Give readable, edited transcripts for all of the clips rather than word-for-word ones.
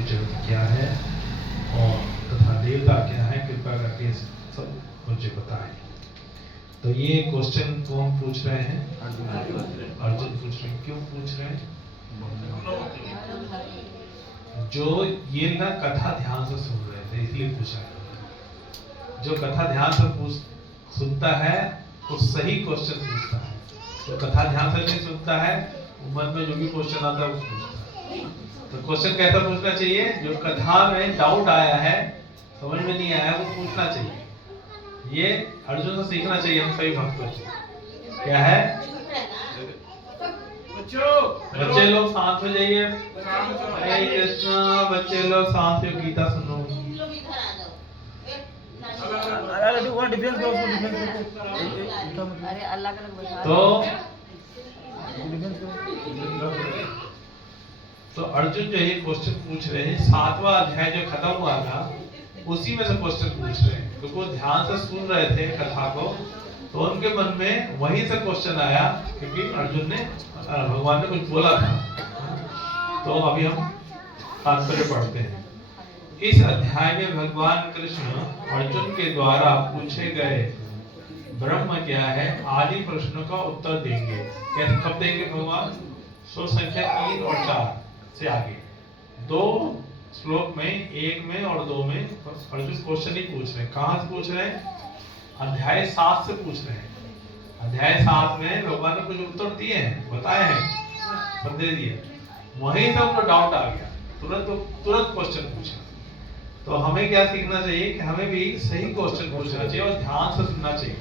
मुझे जगत क्या है और तथा देवता क्या है, कृपा करके सब मुझे बताएं। तो ये क्वेश्चन कौन पूछ रहे हैं? अर्जुन पूछ रहे हैं। क्यों पूछ रहे हैं? जो ये ना कथा ध्यान से सुन रहे थे इसलिए पूछा है। जो कथा ध्यान से सुनता है वो सही क्वेश्चन पूछता है। तो कथा ध्यान से नहीं सुनता है, मन में जो भी क्वेश्चन आता है वो पूछता है। तो क्वेश्चन कैसा पूछना चाहिए? जो कथा में डाउट आया है, समझ में नहीं आया, वो पूछना चाहिए। ये अर्जुन से सीखना चाहिए हम सभी भक्तों को। क्या है? बच्चे लोग शांत हो जाइए। हरे कृष्ण, बच्चे लोग शांत हो, गीता सुनो। तो अर्जुन जो ये क्वेश्चन पूछ रहे हैं, 7वां अध्याय जो खत्म हुआ था उसी में से क्वेश्चन पूछ रहे हैं। क्योंकि वो ध्यान से सुन रहे थे कथा को, तो उनके मन में वहीं से क्वेश्चन आया, क्योंकि अर्जुन ने भगवान ने कुछ बोला था। तो अभी हम तात्पर्य पढ़ते हैं। इस अध्याय में भगवान कृष्ण अर्जुन के द्वारा पूछे गए ब्रह्म क्या है आदि प्रश्नों का उत्तर देंगे। कैसे कब देंगे भगवान? श्लोक संख्या 3 और 4 से आगे 2 श्लोक में, 1 में और 2 में अर्जुन क्वेश्चन ही पूछ रहे हैं। कहां से पूछ रहे हैं? अध्याय 7 से पूछ रहे हैं। अध्याय 7 में भगवान ने कुछ उत्तर दिए हैं, बताए हैं, सब दे दिए। वहीं से उनको डाउट आ गया, तुरंत क्वेश्चन पूछा। तो हमें क्या सीखना चाहिए कि हमें भी सही क्वेश्चन पूछना चाहिए और ध्यान से सुनना चाहिए।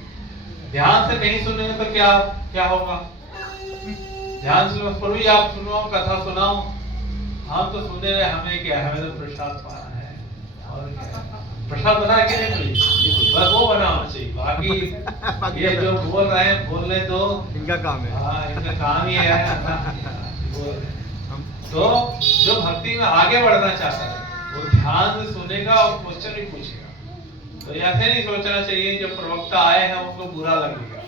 ध्यान से नहीं सुनेंगे तो क्या होगा? ध्यान से प्रभु आप सुनो, कथा सुनाओ, हम तो सुने रहे, हमें क्या है? हमें तो प्रसाद पाना है और क्या? प्रसाद बना के नहीं, बस वो बना होना चाहिए। बाकी ये जो बोल रहे हैं, बोल रहे तो इनका काम है। हाँ, इनका काम ही है। तो जो भक्ति में आगे बढ़ना चाहता है वो ध्यान से सुनेगा और क्वेश्चन भी पूछेगा। तो ऐसे नहीं सोचना चाहिए जो प्रवक्ता आए हैं उनको बुरा लगेगा।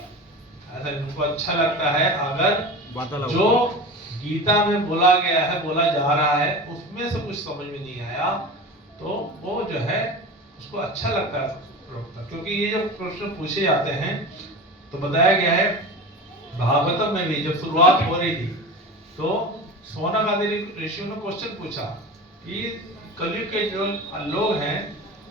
ऐसा उनको अच्छा लगता है अगर जो गीता में बोला गया है, बोला जा रहा है, उसमें से कुछ समझ में नहीं आया तो वो जो है उसको अच्छा लगता है प्रवक्ता। क्योंकि ये जो प्रश्न पूछे जाते हैं तो बताया गया है भागवतम में भी जब शुरुआत हो रही थी तो सोनक आदि ऋषियों ने क्वेश्चन पूछा कि कलयुग के जो लोग हैं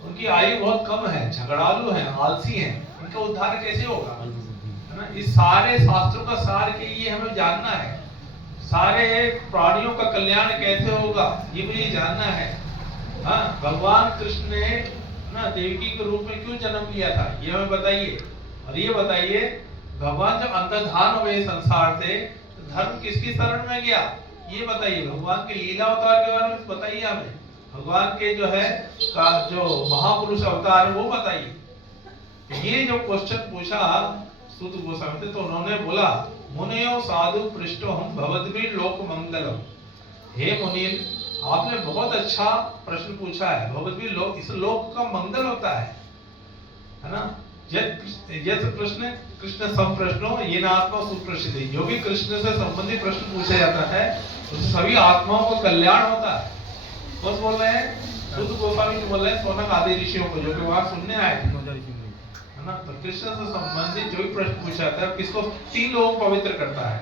उनकी आयु बहुत कम है, झगड़ालू हैं, आलसी हैं, इनका उद्धार कैसे होगा? है ना? इस सारे शास्त्रों का सार के ये हमें जानना है। सारे प्राणियों का कल्याण कैसे होगा ये मुझे जानना है। हाँ, भगवान कृष्ण ने ना देवकी के रूप में क्यों जन्म लिया था ये हमें बताइए। और ये बताइए भगवान जब अंतर्धान हो गए संसार से तो धर्म किसकी शरण में गया ये बताइए। भगवान के लीला अवतार के बारे में बताइए हमें। भगवान के जो है का जो महापुरुष अवतार है वो बताइए। ये जो क्वेश्चन पूछा सूत गोस्वामी से तो उन्होंने बोला मुनियो साधु पृष्ठो हम भवद्भिः लोक मंगलम। हे मुनीन, आपने बहुत अच्छा प्रश्न पूछा है। भगवद्गीता लोक, इस लोक का मंगल होता है ना? यद प्रश्न कृष्ण सम प्रश्नो ये आत्मा सुप्रसिद्धि। जो भी कृष्ण से संबंधित प्रश्न पूछा जाता है उससे सभी आत्माओं को कल्याण होता है। कौन बोल रहे हैं? शुद्ध गोस्वामी बोल रहे हैं सोनक आदि ऋषियों को, जो कि वहां सुनने आए थे, है ना? तो कृष्ण से संबंधित जो भी प्रश्न पूछा जाता है किसको 3 लोगों को पवित्र करता है।